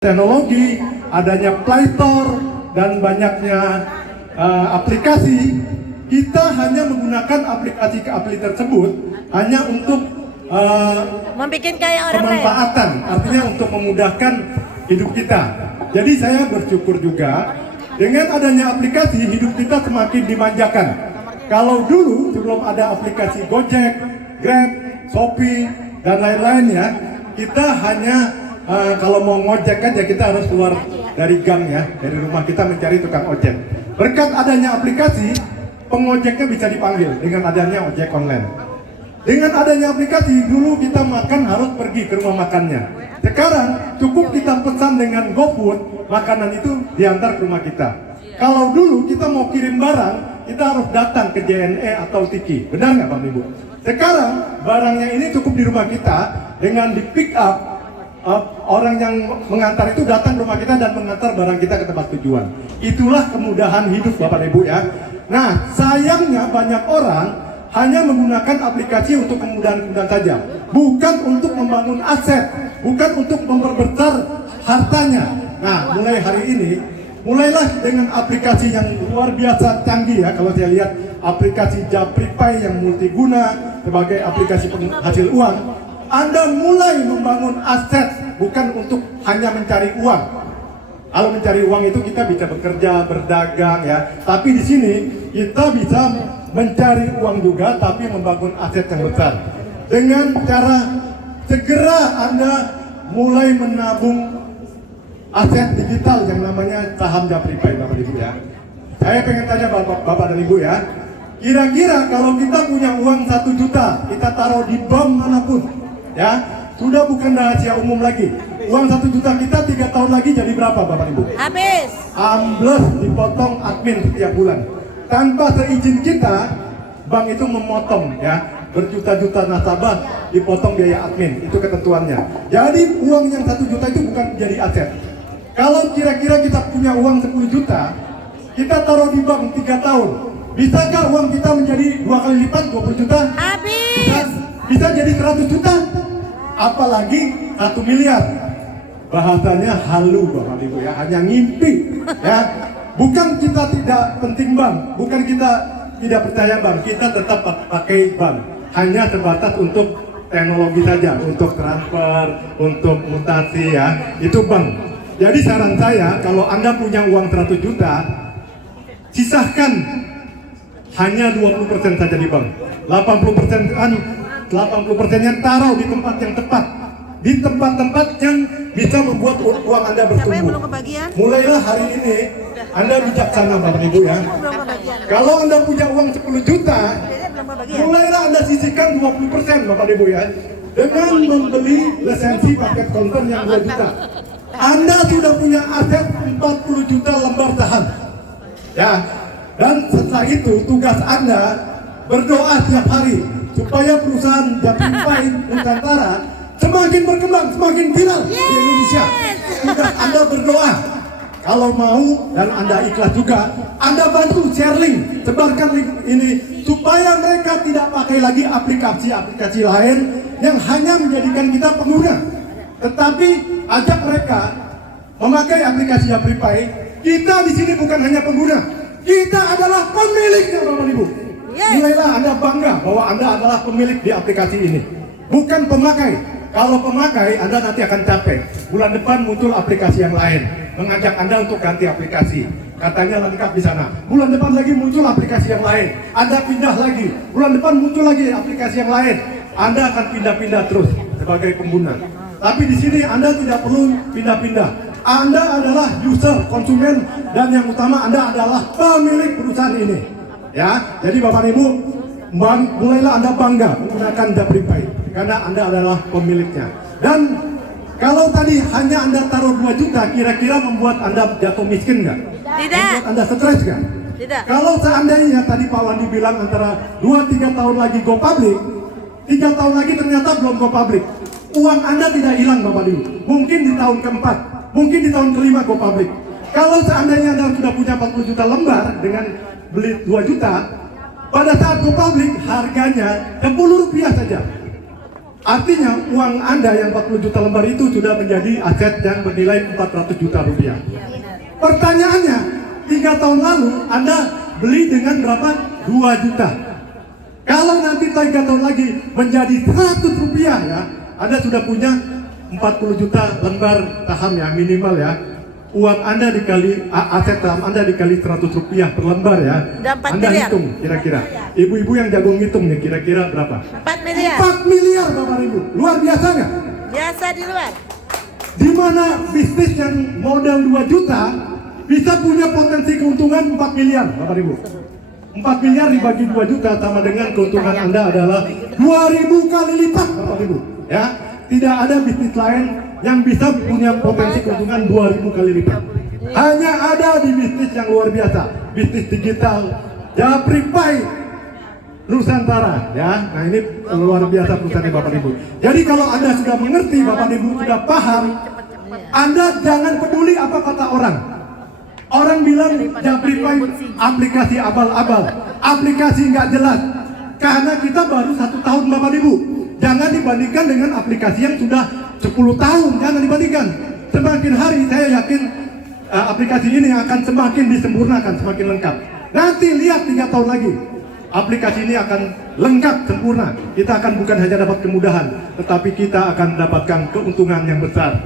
Teknologi, adanya Play Store dan banyaknya aplikasi, kita hanya menggunakan aplikasi tersebut hanya untuk membuat kayak orang lain. pemanfaatan, artinya untuk memudahkan hidup kita. Jadi saya bersyukur juga dengan adanya aplikasi, hidup kita semakin dimanjakan. Kalau dulu sebelum ada aplikasi Gojek, Grab, Shopee dan lain-lainnya, kita hanya kalau mau ngojek aja kita harus keluar dari gang ya, dari rumah kita mencari tukang ojek. Berkat adanya aplikasi, pengojeknya bisa dipanggil dengan adanya ojek online. Dengan adanya aplikasi, dulu kita makan harus pergi ke rumah makannya. Sekarang cukup kita pesan dengan GoFood, makanan itu diantar ke rumah kita. Kalau dulu kita mau kirim barang, kita harus datang ke JNE atau Tiki. Benar nggak Pak Ibu? Sekarang barangnya ini cukup di rumah kita dengan di pick up. Orang yang mengantar itu datang ke rumah kita dan mengantar barang kita ke tempat tujuan. Itulah kemudahan hidup Bapak Ibu ya. Nah, sayangnya banyak orang hanya menggunakan aplikasi untuk kemudahan-kemudahan saja, bukan untuk membangun aset, bukan untuk memperbesar hartanya. Nah, mulai hari ini, mulailah dengan aplikasi yang luar biasa canggih ya. Kalau saya lihat aplikasi Japripay yang multiguna sebagai aplikasi penghasil uang, Anda mulai membangun aset, bukan untuk hanya mencari uang. Kalau mencari uang itu kita bisa bekerja, berdagang ya. Tapi di sini kita bisa mencari uang juga, tapi membangun aset yang besar. Dengan cara segera Anda mulai menabung aset digital yang namanya saham Japripay, Bapak Ibu ya. Saya pengen tanya Bapak dan Ibu ya. Kira-kira kalau kita punya uang 1 juta, kita taruh di bank manapun, ya, sudah bukan rahasia umum lagi. Uang 1 juta kita 3 tahun lagi jadi berapa Bapak Ibu? Habis. Ambles dipotong admin setiap bulan. Tanpa seizin kita, bank itu memotong ya. Berjuta-juta nasabah dipotong biaya admin, itu ketentuannya. Jadi uang yang 1 juta itu bukan jadi aset. Kalau kira-kira kita punya uang 10 juta, kita taruh di bank 3 tahun. Bisakah uang kita menjadi 2 kali lipat, 20 juta? Habis. Bisa jadi 100 juta, apalagi 1 miliar. Bahasanya halu Bapak Ibu ya, hanya ngimpi ya. Bukan kita tidak penting bank, bukan kita tidak percaya bank, kita tetap pakai bank. Hanya terbatas untuk teknologi saja, untuk transfer, untuk mutasi ya, itu bank. Jadi saran saya, kalau Anda punya uang 100 juta, sisahkan hanya 20% saja di bank. 80%-nya taruh di tempat yang tepat, di tempat-tempat yang bisa membuat uang Anda bertumbuh. Mulailah hari ini Anda bijaksana Bapak Ibu ya. Kalau Anda punya uang 10 juta, mulailah Anda sisihkan 20% Bapak Ibu ya, dengan membeli lisensi paket konten yang 2 juta. Anda sudah punya aset 40 juta lembar saham ya. Dan setelah itu tugas Anda berdoa setiap hari supaya perusahaan Japripay Nusantara semakin berkembang, semakin viral di Indonesia. Tugas Anda berdoa. Kalau mau dan Anda ikhlas juga, Anda bantu share link, sebarkan link ini supaya mereka tidak pakai lagi aplikasi-aplikasi lain yang hanya menjadikan kita pengguna. Tetapi ajak mereka memakai aplikasi Japripay. Kita di sini bukan hanya pengguna, kita adalah pemiliknya Bapak Ibu. Mulailah Anda bangga bahwa Anda adalah pemilik di aplikasi ini, bukan pemakai. Kalau pemakai, Anda nanti akan capek. Bulan depan muncul aplikasi yang lain, mengajak Anda untuk ganti aplikasi. Katanya lengkap di sana. Bulan depan lagi muncul aplikasi yang lain, Anda pindah lagi. Bulan depan muncul lagi aplikasi yang lain, Anda akan pindah-pindah terus sebagai pengguna. Tapi di sini Anda tidak perlu pindah-pindah. Anda adalah user, konsumen, dan yang utama Anda adalah pemilik perusahaan ini. Ya, jadi Bapak Ibu, mulailah Anda bangga menggunakan Japripay karena Anda adalah pemiliknya. Dan kalau tadi hanya Anda taruh 2 juta, kira-kira membuat Anda jatuh miskin nggak? Tidak. Membuat Anda stres nggak? Tidak. Kalau seandainya tadi Pak Wandi bilang antara 2-3 tahun lagi go public, 3 tahun lagi ternyata belum go public, uang Anda tidak hilang Bapak Ibu. Mungkin di tahun keempat, mungkin di tahun kelima go public. Kalau seandainya Anda sudah punya 40 juta lembar dengan beli 2 juta, pada saat go public harganya 10 rupiah saja. Artinya uang Anda yang 40 juta lembar itu sudah menjadi aset yang bernilai 400 juta rupiah. Pertanyaannya, 3 tahun lalu Anda beli dengan berapa? 2 juta. Kalau nanti 3 tahun lagi menjadi 100 rupiah ya, Anda sudah punya 40 juta lembar saham ya, minimal ya. Uang Anda dikali, aset saham Anda dikali 100 rupiah per lembar ya. Udah 4 Anda miliar. hitung kira-kira. Ibu-ibu yang jago ngitung nih, kira-kira berapa? 4 miliar. 4 miliar Bapak Ibu. Luar biasa nggak? Biasa di luar. Di mana bisnis yang modal 2 juta bisa punya potensi keuntungan 4 miliar Bapak Ibu. 4 miliar dibagi 2 juta sama dengan keuntungan Anda adalah 2.000 kali lipat Bapak Ibu. Ya, tidak ada bisnis lain yang bisa punya potensi keuntungan 2.000 kali lipat. Hanya ada di bisnis yang luar biasa, bisnis digital Japri Pay Nusantara ya. Nah, ini luar biasa perusahaan Bapak Ibu. Jadi kalau Anda sudah mengerti, Bapak Ibu sudah paham, Anda jangan peduli apa kata orang. Orang bilang Japri Pay aplikasi abal-abal, aplikasi nggak jelas. Karena kita baru 1 tahun Bapak Ibu. Jangan dibandingkan dengan aplikasi yang sudah 10 tahun, jangan dibandingkan. Semakin hari saya yakin aplikasi ini akan semakin disempurnakan, semakin lengkap. Nanti lihat 3 tahun lagi, aplikasi ini akan lengkap, sempurna. Kita akan bukan hanya dapat kemudahan, tetapi kita akan mendapatkan keuntungan yang besar.